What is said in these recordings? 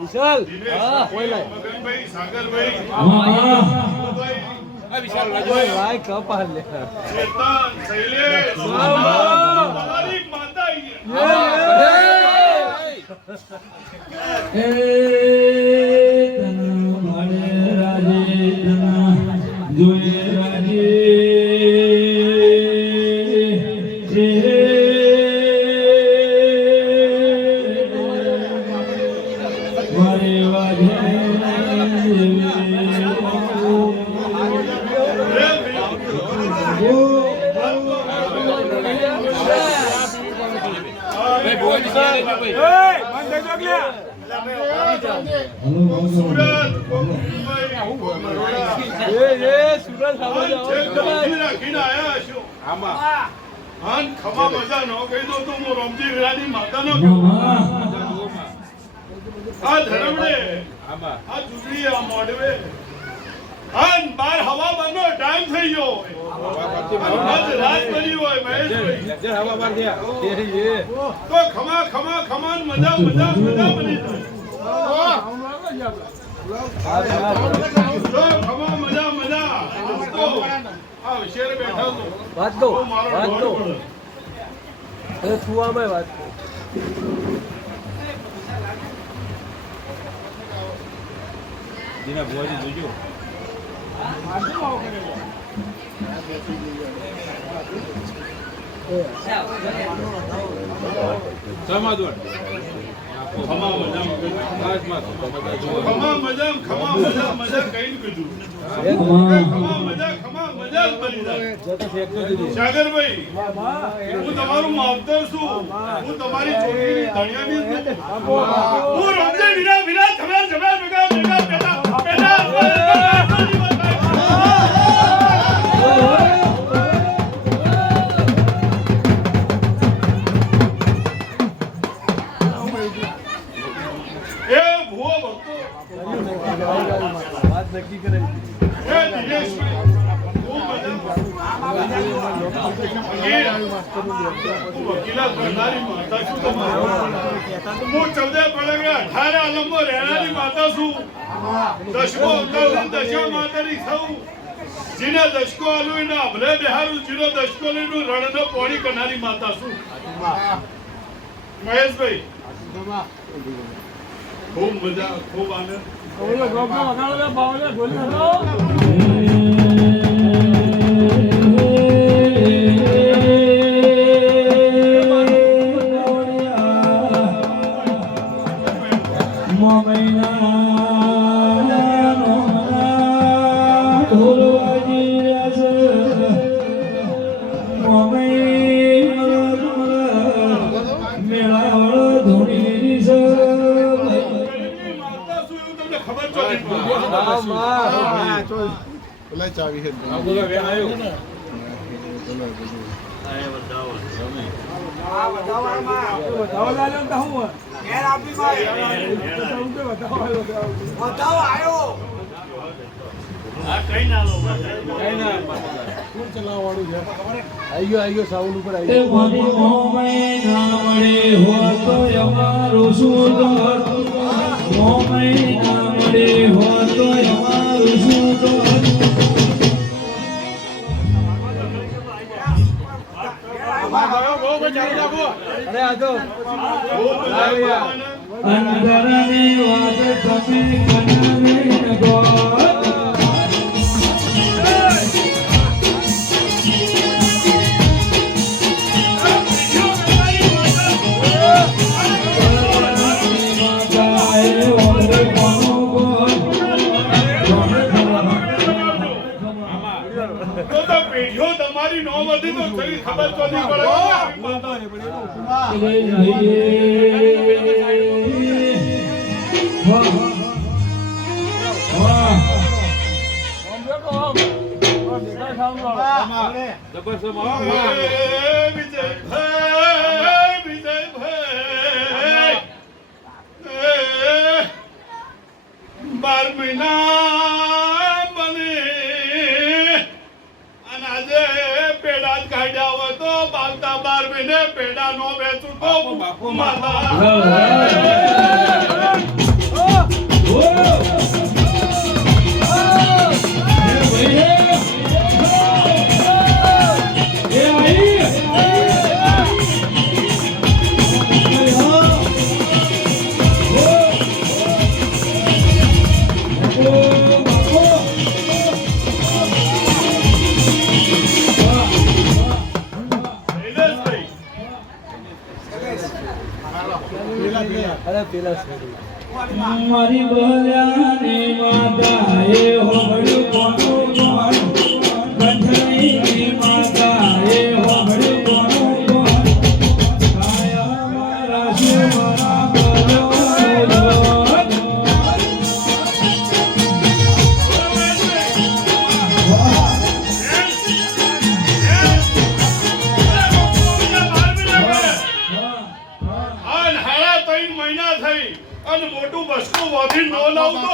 વિશાલ હા કોઈ લાય મગનભાઈ સાગરભાઈ હા વિશાલ લાય કપાલ લે ચેતન શૈલેશ તમારી માતા એ તન મારે રાજે તન જોયે રાજે વાત દો છુઆમાં વાત દીના ભુવાજી જોજો સમાદોડ ખમા મજા કઈ કીધું સાગરભાઈ હું તમારું માવતર છું હું તમારી છોકરીની ધણિયાની હું રમજે વિના વિના તમે જમે ભેગા ભેગા પેલા નક્કી કરે દશકો આલુ એના ભલે બિહારું જીરો દશકો લઈને રણનો પોણી કરનારી માતા છું મહેશભાઈ ખૂબ મજા ખૂબ આનંદ ચાવી હે બોલો વેણ આવ્યો આયો સાઉન્ડ ઉપર અંદરની વાત તમે કનવે ગો તમારી નો વધી તો ખરી ખબર તો નહીં પડે વિજયભાઈ 12 મહિના બને અને આજે પેડા જ કાઢ્યા હોય તો બાલતા 12 મહિને પેડા નો વેચું તો માતા મારી બોલ્યાની માતા એ હોબળ્યું કોનું કોણ કંઠણીની માતા એ હોબળ્યું કોનું કોણ કાયા મારા શિવરા બોલો અને મોટું બસકું વાધી ન લાવતો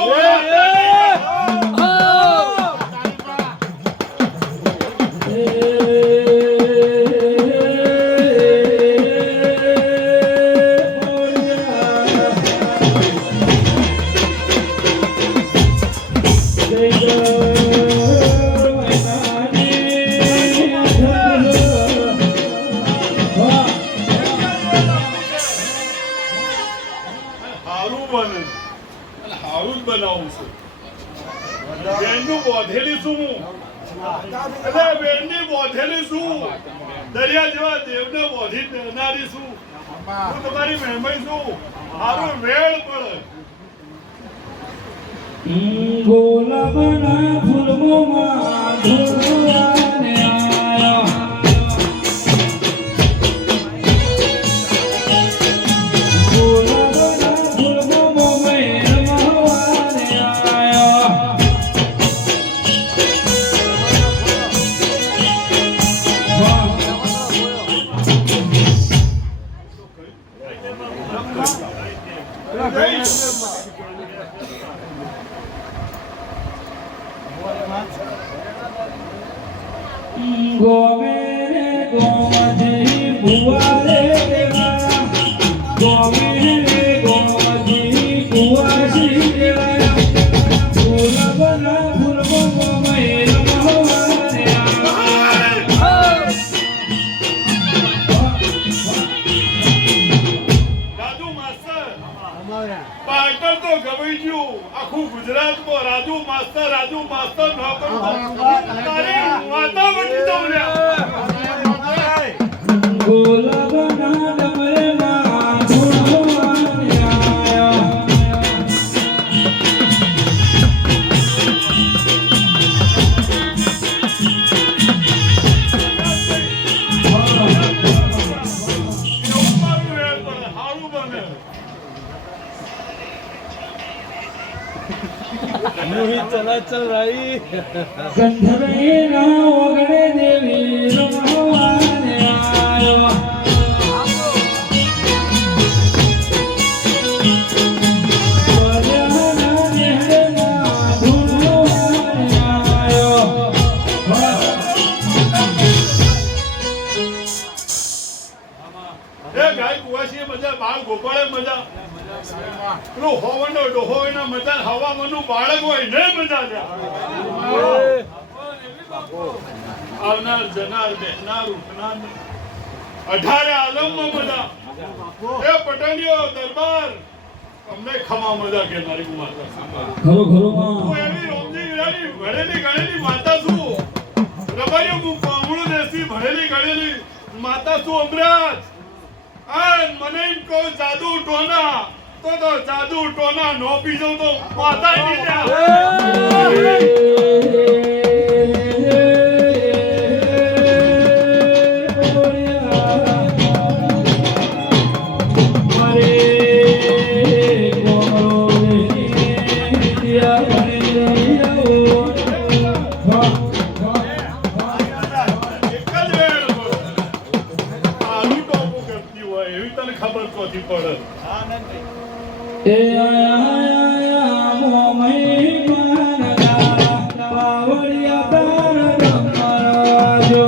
હારું જ બનાવું છું બેનનું બોધેલી છું હું એટલે બેનની બોધેલી છું દરિયા જેવા દેવને બોધી દેનારી છું હું તમારી મહેમાન છું હારું વેળ પડે ગોલાબના ફૂલમાં ધોળવાને આયા ગોમે રે ગોમજી બુઆ રે દેવા ગોમે રે ગોમજી બુઆ શ્રી દેવા ગોલાબના ફૂલમાં ગોમે રમવાને રાજુ માસ્ટર પાટણ તો ગવાઈ ગયું આખું ગુજરાતમાં રાજુ માસ્ટર નોકર તારી માતા બની દઉં ગોલાબના ડમરેમાં ધોળવાને આયા હારું બને ગંધર્વીના ઓગણે દેવી રમવાને આયો બલ્યાના નેહડમાં ધૂળવાને આયો એ ગાય કુવાસી મજા બાળ ગોપાળે મજા પેલો હોવનો ડોહો એના મજા હવામાનું બાળક હોય ને મજા આવનાર જનાર બેસનાર ઉઠનાર 18 આલમમાં મજા એ પટેલીઓ દરબાર અમને ખમા મજા કે મારી માતા ખરો ખરો માં હું એવી રોમજી વિરાની ભણેલી ગણેલી માતા છું રબાઈઓ હું પામણું દેશી ભણેલી ગણેલી માતા છું અમરાજ આ મને એમ કહો જાદુ ટોના તો જાદુ ટોના નો પીજો તો માતા નહીં ખબર કોથી પડે એ આયા મો મહિમાના પાવડિયા તાર રમરાજો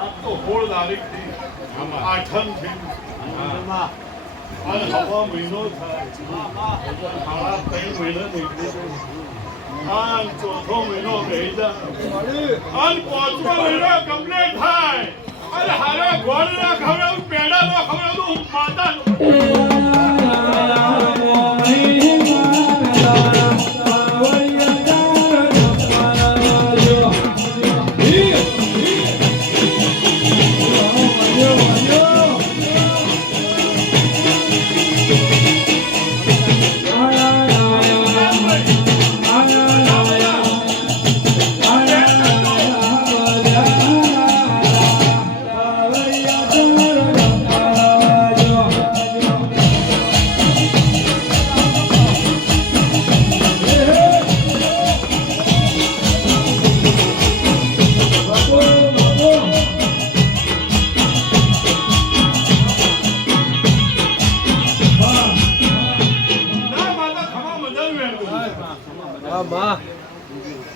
આ તો 16 તારીખ થી 8મ થી અને હવા મહિનો થાય સાડા 3 મહિના નીકળી આ ચોથો મહિનો રહી જાય અને 5મો મહિનો કમ્પ્લીટ થાય અને હારા ગોળ ના ખવડાવું પેડા ના ખવડાવું માતા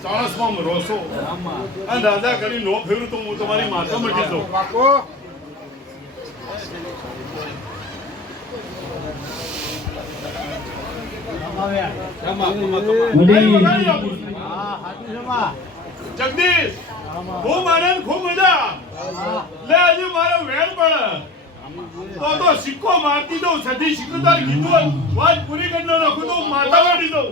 ચાળસમાં રોસો અને દાદા કરી નો ફેરું તો હું તમારી માતા મટી દઉં જગદીશ ખૂબ આનંદ ખૂબ મજા લે હજુ મારો વેણ પડે તો સિક્કો મારતી દઉં સધી સિક્કો તાર કીધું વાત પૂરી કરી નાખું તો માતા મારી દઉં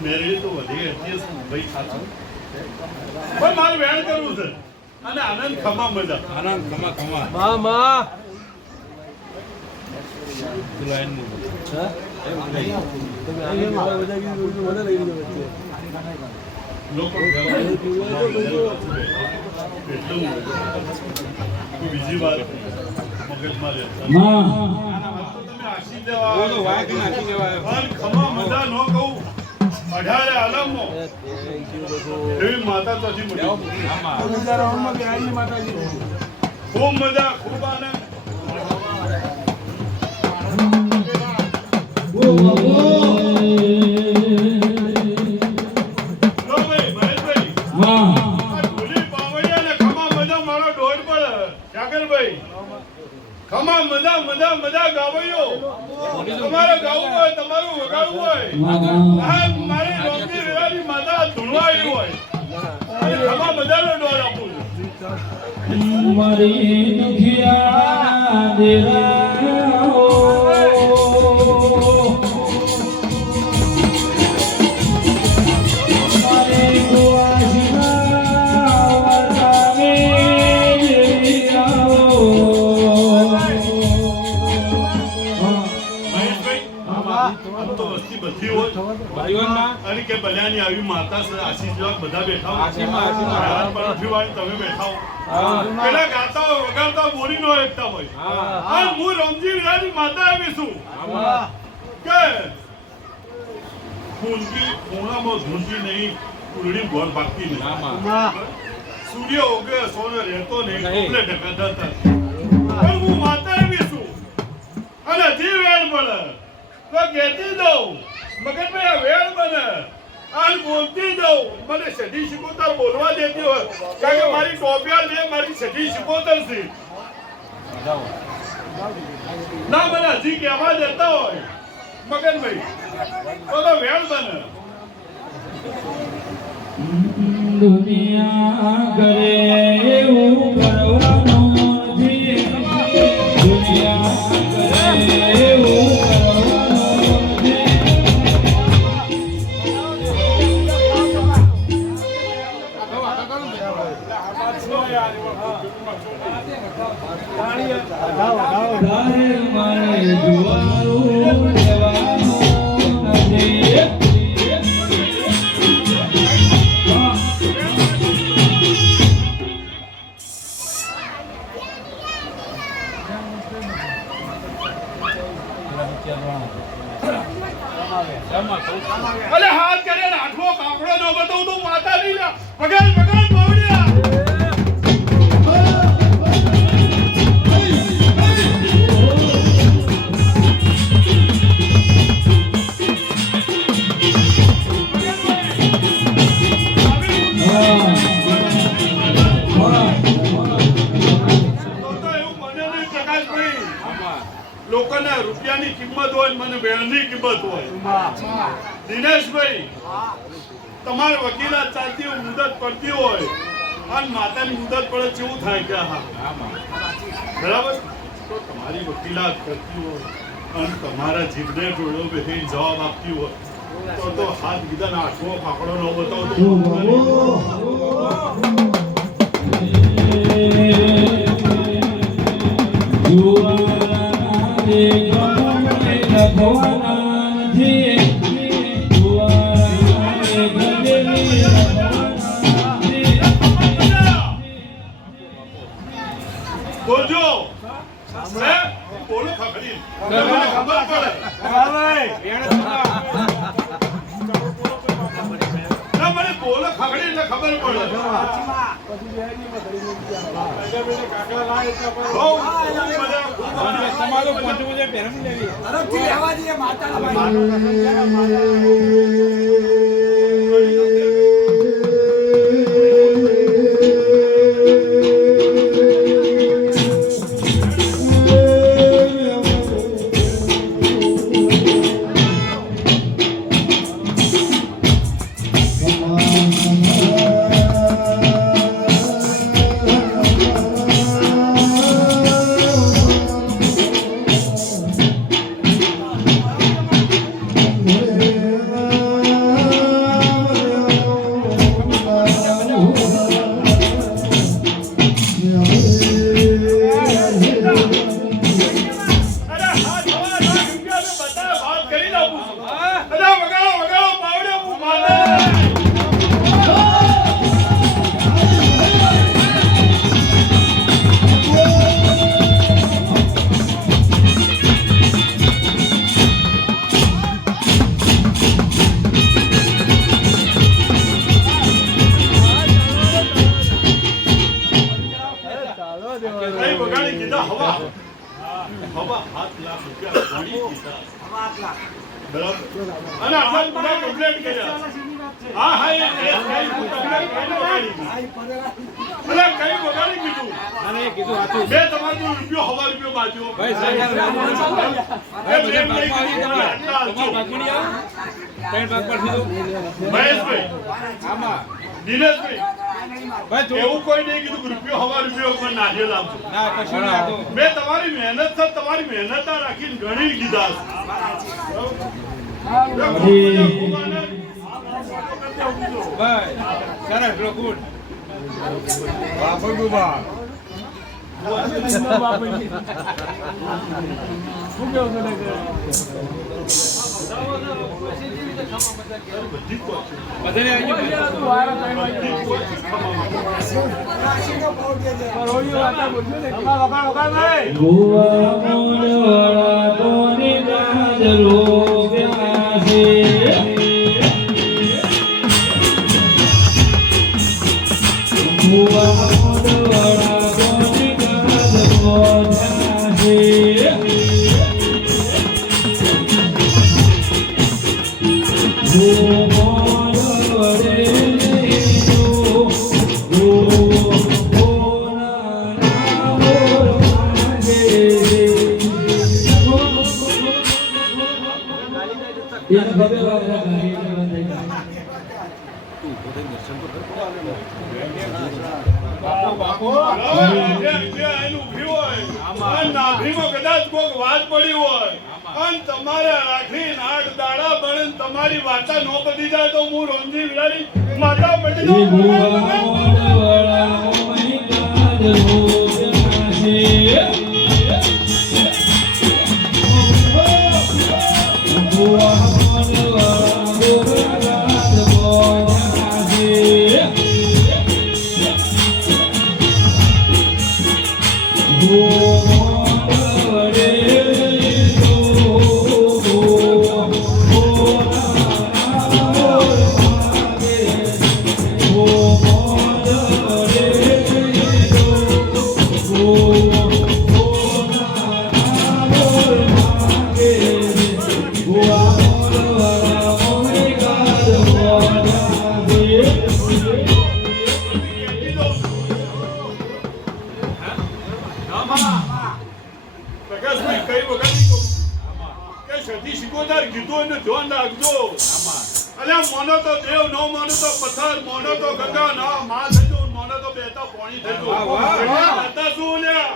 મેરી તો વધી હતી ભાઈ સાચું પણ મારે વેણ કરવું છે અને આનંદ ખમા મજા આનંદ ખમા ખમા મામા લાઈન લોકો બીજી વાત મગજમાં લેતા તમે આશી દેવા ખમા મજા ન કહું 18 આલમનો એવી માતા તોથી મળી ખૂબ મજા ખૂબ આનંદ ખમા મજા મજા મજા ગાવયો તમારે ગાવું હોય તમારું વગાડવું હોય મારી રોમની વેરાની માતા ધૂણવા આવી હોય ખમા મજાનો ડોર આપું મારી દુખિયા દેરા મારે ગોવા આમ તો વસ્તી બધી હોય ભાઈઓના અને કે બલ્યાની આવી માતા છે આશીષ જેવા બધા બેઠા હોય આશીષમાં. રાત પરથી વાળી તમે બેઠા હો હા. પેલા ગાતા હોય વગાડતા હોય, બોલી નો એકતા હોય હા. અને હું રમજી વિરાની માતા આવી છું આમાં. કે ખૂણામાં ધૂંટી નહીં કુરડી ગોળ ભાગતી નહીં આમાં. સૂર્ય ઉગે સોનો રહેતો નહીં નહીં. કોપલે ઢકાતા હતા પણ હું માતા આવી છું અને હજી વેળ બને તો કહેતી દઉં મગજમાં આ વેળ બને આજ બોલતી દઉં મને સદી શિકોતર બોલવા દેતી હોય કારણ કે મારી ટોપિયા લે મારી સદી શિકોતર છે ના મને હજી કહેવા દેતા હોય મગનભાઈ તો વેળ બને દુનિયા કરે એવું કરવાનું નથી. દુનિયા કરે એવું કરવાનું નથી. તારે મારે જોવાનું લેવાનું નથી. અલે હાથ કરે આઠમો કાપડો નો બતાવું તો માતા નહીં ના પગાર પગાર પાવડિયા લોકોને રૂપિયાની કિંમત હોય મને બેળની કિંમત હોય દિનેશભાઈ તમારે વકીલાત ચાલતી હોય મુદત પડતી હોય અને માતાની મુદત પડે કેવું થાય કે હા બરાબર તો તમારી વકીલાત કરતી હોય અને તમારા જીભને જોડો બેસી જવાબ આપતી હોય તો હાથ બીજા આઠમો કાકડો ન બતાવો તો બોલજો હે બોલો ખબરી મને ખબર પડે ના મને બોલો ખબરી એટલે ખબર પડે તમારો પોતે પોતે પહેરમ લેવી. હવા 7 લાખ રૂપિયા ઘણી દીધા બરાબર અને આપણે બધા કમ્પ્લેન્ટ કર્યા હા હા એ કમ્પ્લેન્ટ કરીને વગાડી અરે કઈ વગાડી કીધું અને એ કીધું સાચું. બે તમારો રૂપિયો હવા રૂપિયો બાજ્યો ભાઈ સાહેબ તમારો બાગમણી આવો. ત્રણ ભાગ પર દીધું. મહેશભાઈ આમાં દિનેશભાઈ ભાઈ થોડું એવું કોઈ નહીં કીધું કે રૂપિયો હવા રૂપિયો પર નાખે લાવજો ના કશું ના હતું. મેં તમારી મહેનત છે તમારી મહેનત રાખીને ઘણી લીધા ભાઈ સરસ લોકોડ શું કેવું બધી કોચ છે. ભુવા મોડવાળા કોની ગાજરો વ્યાસે ભુવા મોડવાળા કોની ગાજરો વ્યાસે તમારી વાર્તા નો બધી જાય તો હું રોંજી વિલાડી માતા પડી જાઉં. પ્રકાશભાઈ કઈ વખત કે સતી શિકોતર કીધું એને ધ્યાન રાખજો. અલ્યા મોનો તો દેવ, નો મોનો તો પથ્થર, મોનો તો ગંગા, ના માં થજો, મોનો તો બેતા પાણી થજો. હતા શું લ્યા?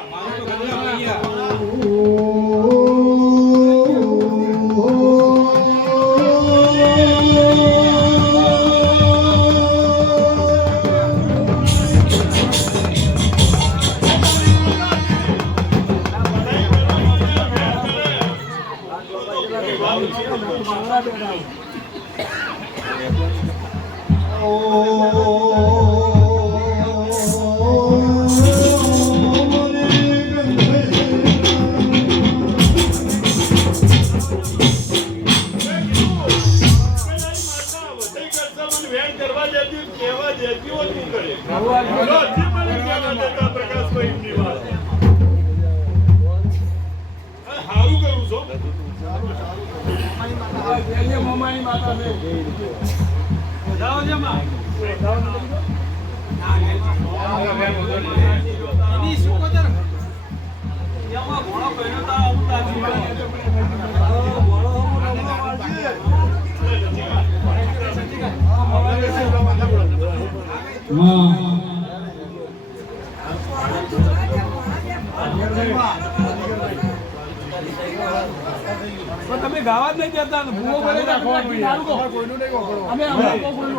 તમે ગાવા જ નહીં દેતા ને ભૂવો બોલે તો સારું કહો કોઈનું નહીં કહો અમે કોઈનું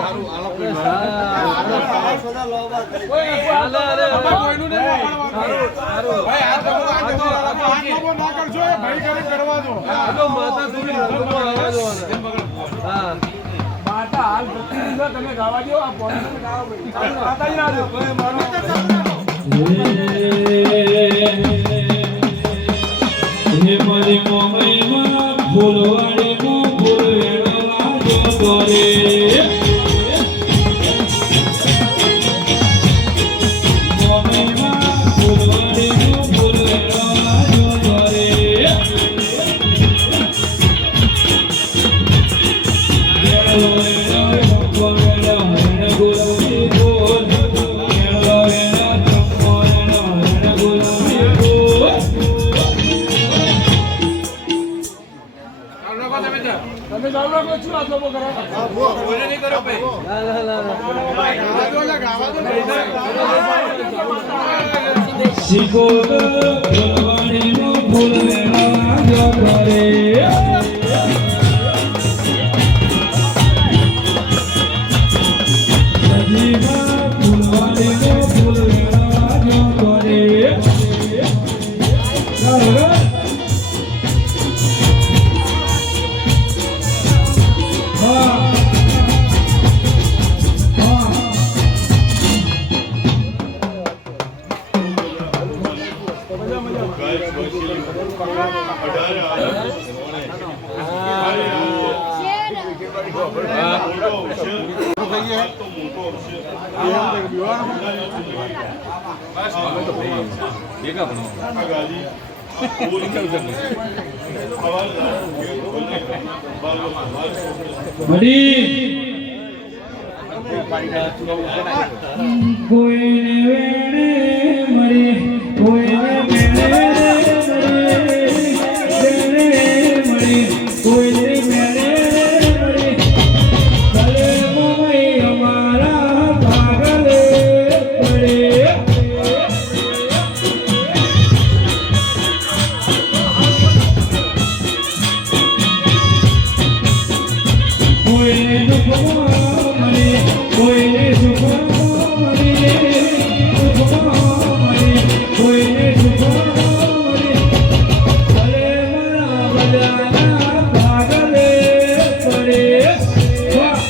ભાઈ આ ના કરશો એ ભાઈ કરે કરવા દો માતા થોડી આવવા દો હા માતા હાલ ભક્તિ દીધો તમે ગાવા દો આ પોઈન્ટ ગાવા ભાઈ માતા જ ના દો મારો મારી મમ્મીમાં ફૂલવાડીમાં ફૂલ વેણવા જતો રે મમ્મીમાં ફૂલવાડીમાં ફૂલ વેણવા જતો રે ગુલાબી ફૂલ તમે ગાવા કો છું આ લોકો કરે હા બોલે નહીં કરો ભાઈ ગાવા દો શિકોતર ફૂલવાડીનો ફૂલ વેણવા જતો રે સજીવા ફૂલવાડીનો ફૂલ વેણવા જતો રે હા આ તો મોટો હશે. આ ગાડી કોઈને વેણે મળી કોઈને મેળે મળી કોઈને મેળે મળી ભલે મમઈ અમારા ભાગલે પડે કોઈને દુઃખમાં મળે કોઈને સુખમાં મળે દુઃખમાં મળે કોઈને સુખમાં મળે ભલે મારા બધાના ભાગલે પડે વાહ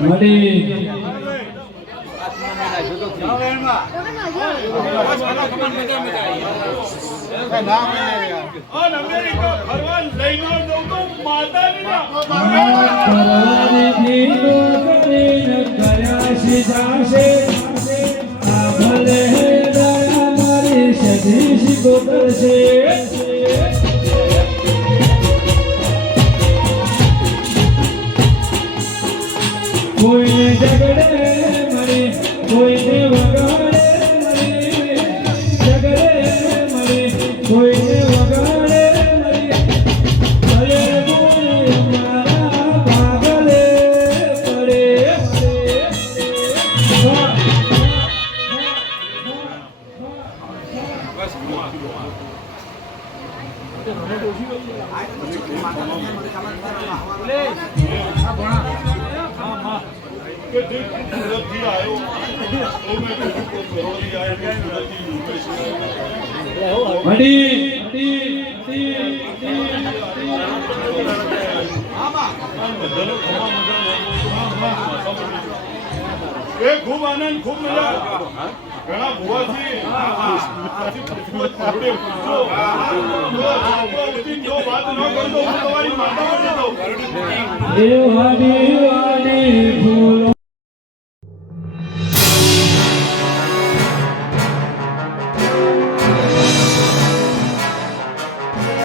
મળી અને અમેરિકા ફરવા લઈને જવું તો માતાની ના પરવાનગી નો કરીને કર્યા છે જાશે આ ભલે દયા મારી સધી કોતરશે કોઈને ઝગડે મળી કોઈને વગાડે મળી ઝગડે મળી કોઈને વગાડે મળી ભલે ગુણ અમારા ભાગલે પડે વાહ કે જે સુરતથી આવ્યો તો મેં કીધું કે ઘરોથી આવ્યો સુરતથી યુનિવર્સિટી મળી એ ખૂબ આનંદ ખૂબ મજા ઘણા ભુવાથી વાત ન કરતો હું તમારી માતા બની દઉં દેવ